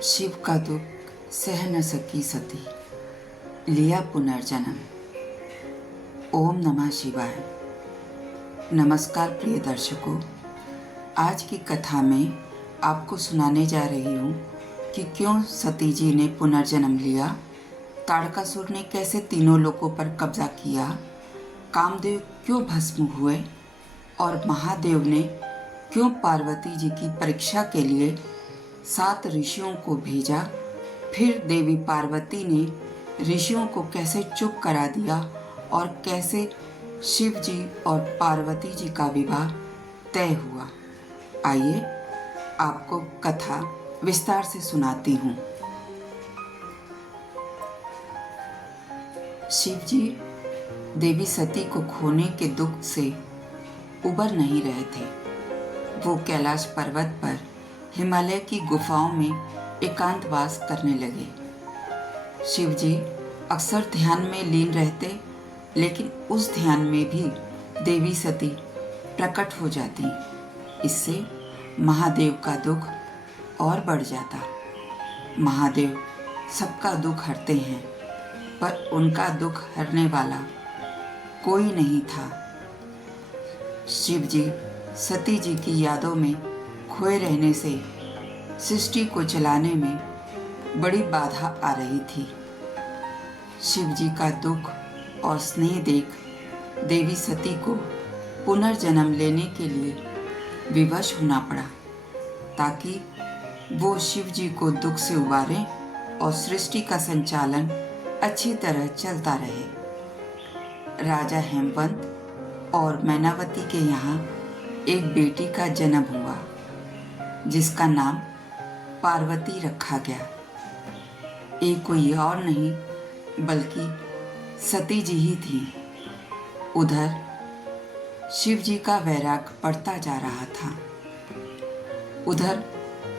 शिव का दुख सह न सकी सती, लिया पुनर्जन्म। ओम नमः शिवाय। नमस्कार प्रिय दर्शकों, आज की कथा में आपको सुनाने जा रही हूँ कि क्यों सती जी ने पुनर्जन्म लिया, ताड़कासुर ने कैसे तीनों लोकों पर कब्जा किया, कामदेव क्यों भस्म हुए और महादेव ने क्यों पार्वती जी की परीक्षा के लिए 7 ऋषियों को भेजा, फिर देवी पार्वती ने ऋषियों को कैसे चुप करा दिया और कैसे शिव जी और पार्वती जी का विवाह तय हुआ। आइए आपको कथा विस्तार से सुनाती हूँ। शिव जी देवी सती को खोने के दुख से उबर नहीं रहे थे। वो कैलाश पर्वत पर हिमालय की गुफाओं में एकांतवास करने लगे। शिव जी अक्सर ध्यान में लीन रहते, लेकिन उस ध्यान में भी देवी सती प्रकट हो जाती। इससे महादेव का दुख और बढ़ जाता। महादेव सबका दुख हरते हैं, पर उनका दुख हरने वाला कोई नहीं था। शिव जी सती जी की यादों में खोए रहने से सृष्टि को चलाने में बड़ी बाधा आ रही थी। शिव जी का दुख और स्नेह देख देवी सती को पुनर्जन्म लेने के लिए विवश होना पड़ा, ताकि वो शिव जी को दुख से उबारें और सृष्टि का संचालन अच्छी तरह चलता रहे। राजा हेमवंत और मैनावती के यहाँ एक बेटी का जन्म हुआ, जिसका नाम पार्वती रखा गया। एक कोई और नहीं बल्कि सती जी ही थी। उधर शिव जी का वैराग बढ़ता जा रहा था। उधर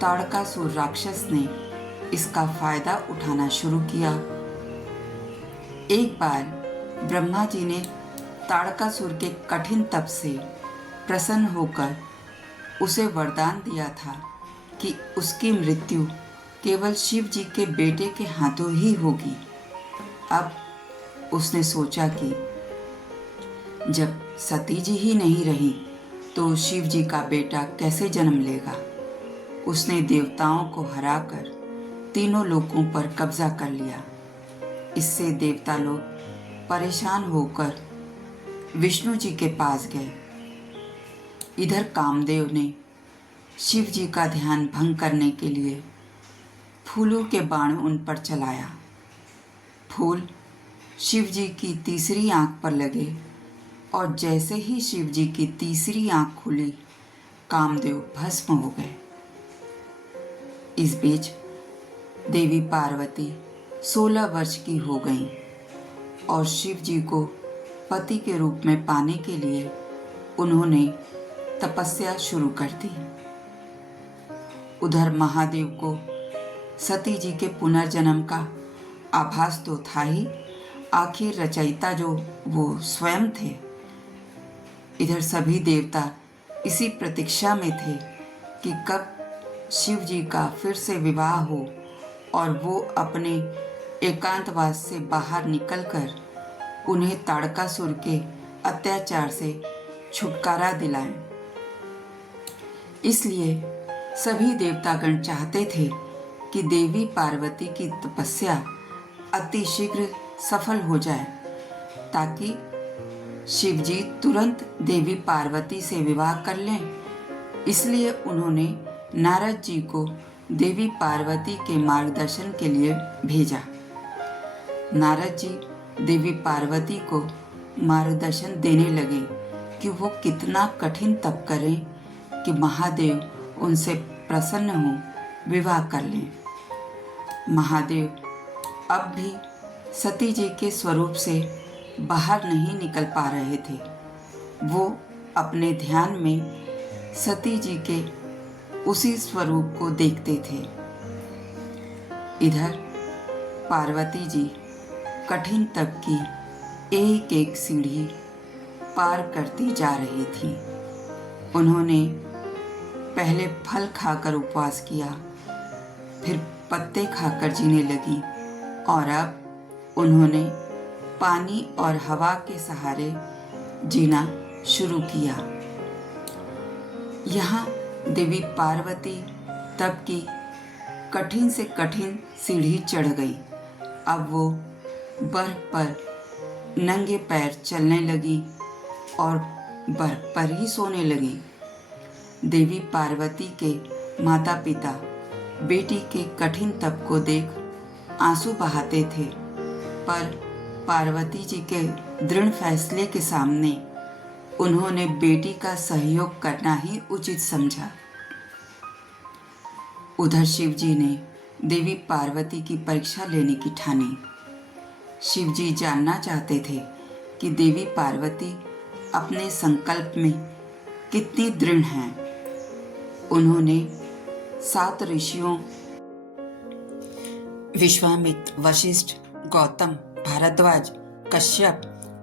ताड़कासुर राक्षस ने इसका फायदा उठाना शुरू किया। एक बार ब्रह्मा जी ने ताड़कासुर के कठिन तप से प्रसन्न होकर उसे वरदान दिया था कि उसकी मृत्यु केवल शिव जी के बेटे के हाथों ही होगी। अब उसने सोचा कि जब सती जी ही नहीं रही तो शिव जी का बेटा कैसे जन्म लेगा। उसने देवताओं को हराकर तीनों लोकों पर कब्जा कर लिया। इससे देवता लोग परेशान होकर विष्णु जी के पास गए। इधर कामदेव ने शिव जी का ध्यान भंग करने के लिए फूलों के बाण उन पर चलाया। फूल शिव जी की तीसरी आंख पर लगे और जैसे ही शिव जी की तीसरी आंख खुली, कामदेव भस्म हो गए। इस बीच देवी पार्वती 16 वर्ष की हो गईं और शिव जी को पति के रूप में पाने के लिए उन्होंने तपस्या शुरू कर दी। उधर महादेव को सती जी के पुनर्जन्म का आभास तो था ही, आखिर रचयिता जो वो स्वयं थे। इधर सभी देवता इसी प्रतीक्षा में थे कि कब शिव जी का फिर से विवाह हो और वो अपने एकांतवास से बाहर निकलकर उन्हें ताड़कासुर के अत्याचार से छुटकारा दिलाएं। इसलिए सभी देवतागण चाहते थे कि देवी पार्वती की तपस्या अति शीघ्र सफल हो जाए, ताकि शिव जी तुरंत देवी पार्वती से विवाह कर लें। इसलिए उन्होंने नारद जी को देवी पार्वती के मार्गदर्शन के लिए भेजा। नारद जी देवी पार्वती को मार्गदर्शन देने लगे कि वो कितना कठिन तप करें कि महादेव उनसे प्रसन्न हो विवाह कर लें। महादेव अब भी सती जी के स्वरूप से बाहर नहीं निकल पा रहे थे। वो अपने ध्यान में सती जी के उसी स्वरूप को देखते थे। इधर पार्वती जी कठिन तप की एक एक सीढ़ी पार करती जा रही थी। उन्होंने पहले फल खाकर उपवास किया, फिर पत्ते खाकर जीने लगी और अब उन्होंने पानी और हवा के सहारे जीना शुरू किया। यहाँ देवी पार्वती तप की कठिन से कठिन सीढ़ी चढ़ गई। अब वो बर्फ पर नंगे पैर चलने लगी और बर्फ पर ही सोने लगी। देवी पार्वती के माता पिता बेटी के कठिन तप को देख आंसू बहाते थे, पर पार्वती जी के दृढ़ फैसले के सामने उन्होंने बेटी का सहयोग करना ही उचित समझा। उधर शिव जी ने देवी पार्वती की परीक्षा लेने की ठानी। शिव जी जानना चाहते थे कि देवी पार्वती अपने संकल्प में कितनी दृढ़ हैं। उन्होंने 7 ऋषियों विश्वामित्र, वशिष्ठ, गौतम, भारद्वाज, कश्यप,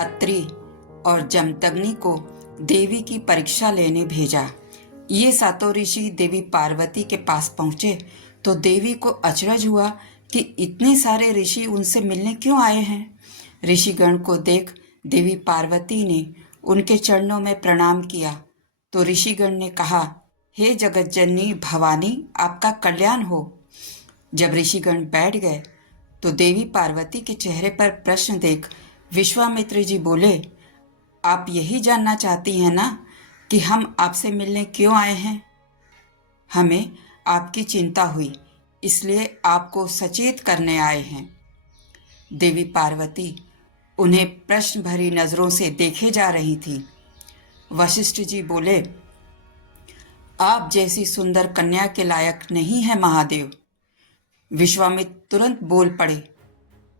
अत्रि और जमदग्नि को देवी की परीक्षा लेने भेजा। ये 7 ऋषि देवी पार्वती के पास पहुंचे तो देवी को अचरज हुआ कि इतने सारे ऋषि उनसे मिलने क्यों आए हैं। ऋषिगण को देख देवी पार्वती ने उनके चरणों में प्रणाम किया तो ऋषिगण ने कहा, हे जगतजननी भवानी, आपका कल्याण हो। जब ऋषिगण बैठ गए तो देवी पार्वती के चेहरे पर प्रश्न देख विश्वामित्र जी बोले, आप यही जानना चाहती हैं ना कि हम आपसे मिलने क्यों आए हैं? हमें आपकी चिंता हुई, इसलिए आपको सचेत करने आए हैं। देवी पार्वती उन्हें प्रश्न भरी नजरों से देखे जा रही थी। वशिष्ठ जी बोले, आप जैसी सुंदर कन्या के लायक नहीं है महादेव। विश्वामित्र तुरंत बोल पड़े,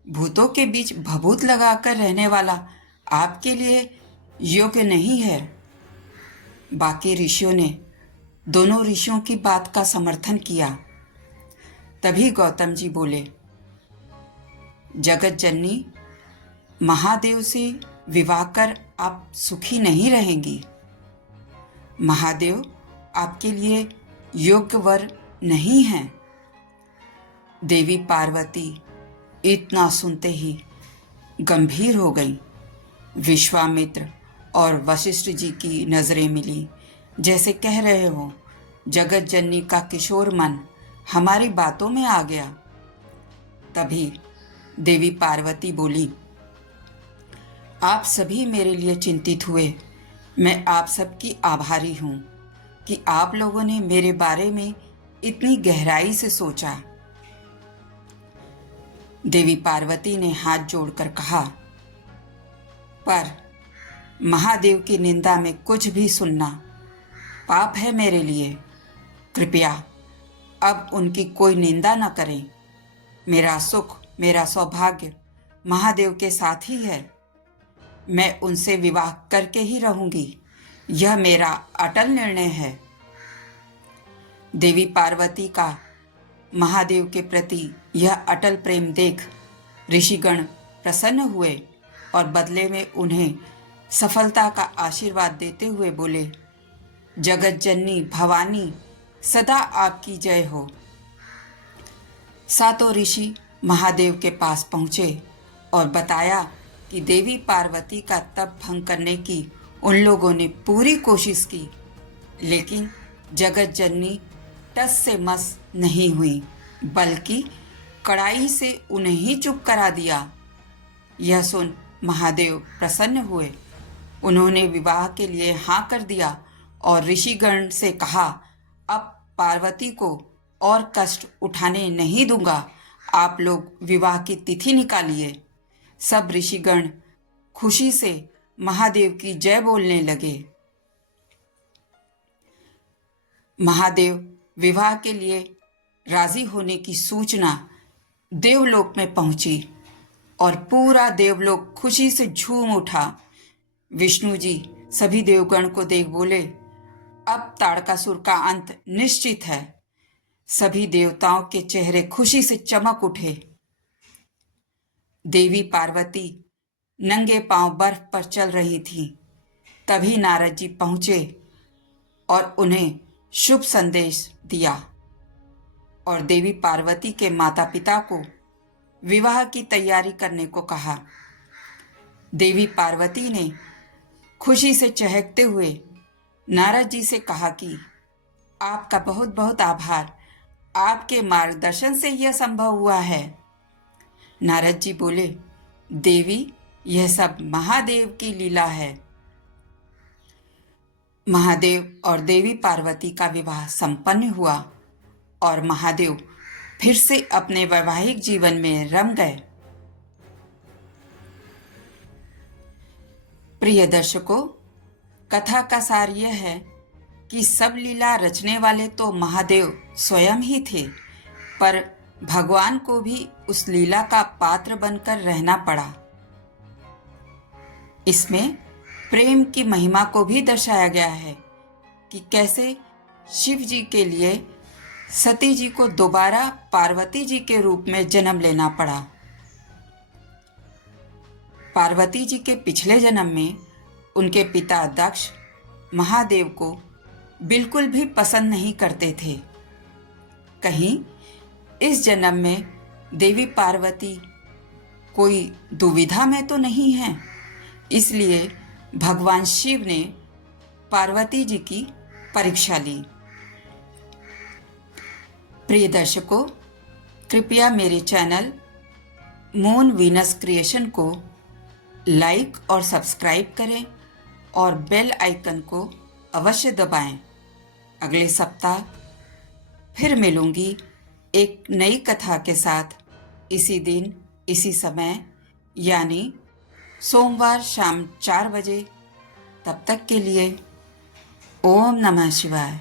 भूतों के बीच भभूत लगाकर रहने वाला आपके लिए योग्य नहीं है। बाकी ऋषियों ने दोनों ऋषियों की बात का समर्थन किया। तभी गौतम जी बोले, जगत जननी, महादेव से विवाह कर आप सुखी नहीं रहेंगी। महादेव आपके लिए योग्य वर नहीं हैं। देवी पार्वती इतना सुनते ही गंभीर हो गई। विश्वामित्र और वशिष्ठ जी की नजरें मिली, जैसे कह रहे हो, जगत जननी का किशोर मन हमारी बातों में आ गया। तभी देवी पार्वती बोली, आप सभी मेरे लिए चिंतित हुए। मैं आप सबकी आभारी हूं कि आप लोगों ने मेरे बारे में इतनी गहराई से सोचा। देवी पार्वती ने हाथ जोड़कर कहा, पर महादेव की निंदा में कुछ भी सुनना पाप है मेरे लिए। कृपया अब उनकी कोई निंदा न करें। मेरा सुख, मेरा सौभाग्य महादेव के साथ ही है। मैं उनसे विवाह करके ही रहूंगी, यह मेरा अटल निर्णय है। देवी पार्वती का महादेव के प्रति यह अटल प्रेम देख ऋषिगण प्रसन्न हुए और बदले में उन्हें सफलता का आशीर्वाद देते हुए बोले, जगत जननी भवानी, सदा आपकी जय हो। 7 ऋषि महादेव के पास पहुंचे और बताया कि देवी पार्वती का तप भंग करने की उन लोगों ने पूरी कोशिश की, लेकिन जगत जननी टस से मस नहीं हुई, बल्कि कड़ाई से उन्हें ही चुप करा दिया। यह सुन महादेव प्रसन्न हुए। उन्होंने विवाह के लिए हाँ कर दिया और ऋषिगण से कहा, अब पार्वती को और कष्ट उठाने नहीं दूंगा। आप लोग विवाह की तिथि निकालिए। सब ऋषिगण खुशी से महादेव की जय बोलने लगे। महादेव विवाह के लिए राजी होने की सूचना देवलोक में पहुंची और पूरा देवलोक खुशी से झूम उठा। विष्णु जी सभी देवगण को देख बोले, अब ताड़कासुर का अंत निश्चित है। सभी देवताओं के चेहरे खुशी से चमक उठे। देवी पार्वती नंगे पांव बर्फ पर चल रही थी। तभी नारद जी पहुंचे और उन्हें शुभ संदेश दिया। और देवी पार्वती के माता पिता को विवाह की तैयारी करने को कहा। देवी पार्वती ने खुशी से चहकते हुए नारद जी से कहा कि आपका बहुत बहुत आभार, आपके मार्गदर्शन से यह संभव हुआ है। नारद जी बोले, देवी, यह सब महादेव की लीला है। महादेव और देवी पार्वती का विवाह संपन्न हुआ और महादेव फिर से अपने वैवाहिक जीवन में रम गए। प्रिय दर्शकों, कथा का सार यह है कि सब लीला रचने वाले तो महादेव स्वयं ही थे, पर भगवान को भी उस लीला का पात्र बनकर रहना पड़ा। इसमें प्रेम की महिमा को भी दर्शाया गया है कि कैसे शिव जी के लिए सती जी को दोबारा पार्वती जी के रूप में जन्म लेना पड़ा। पार्वती जी के पिछले जन्म में उनके पिता दक्ष महादेव को बिल्कुल भी पसंद नहीं करते थे। कहीं इस जन्म में देवी पार्वती कोई दुविधा में तो नहीं है, इसलिए भगवान शिव ने पार्वती जी की परीक्षा ली। प्रिय दर्शकों, कृपया मेरे चैनल मून वीनस क्रिएशन को लाइक और सब्सक्राइब करें और बेल आइकन को अवश्य दबाएं। अगले सप्ताह फिर मिलूंगी एक नई कथा के साथ, इसी दिन इसी समय, यानी सोमवार शाम 4 बजे। तब तक के लिए ओम नमः शिवाय।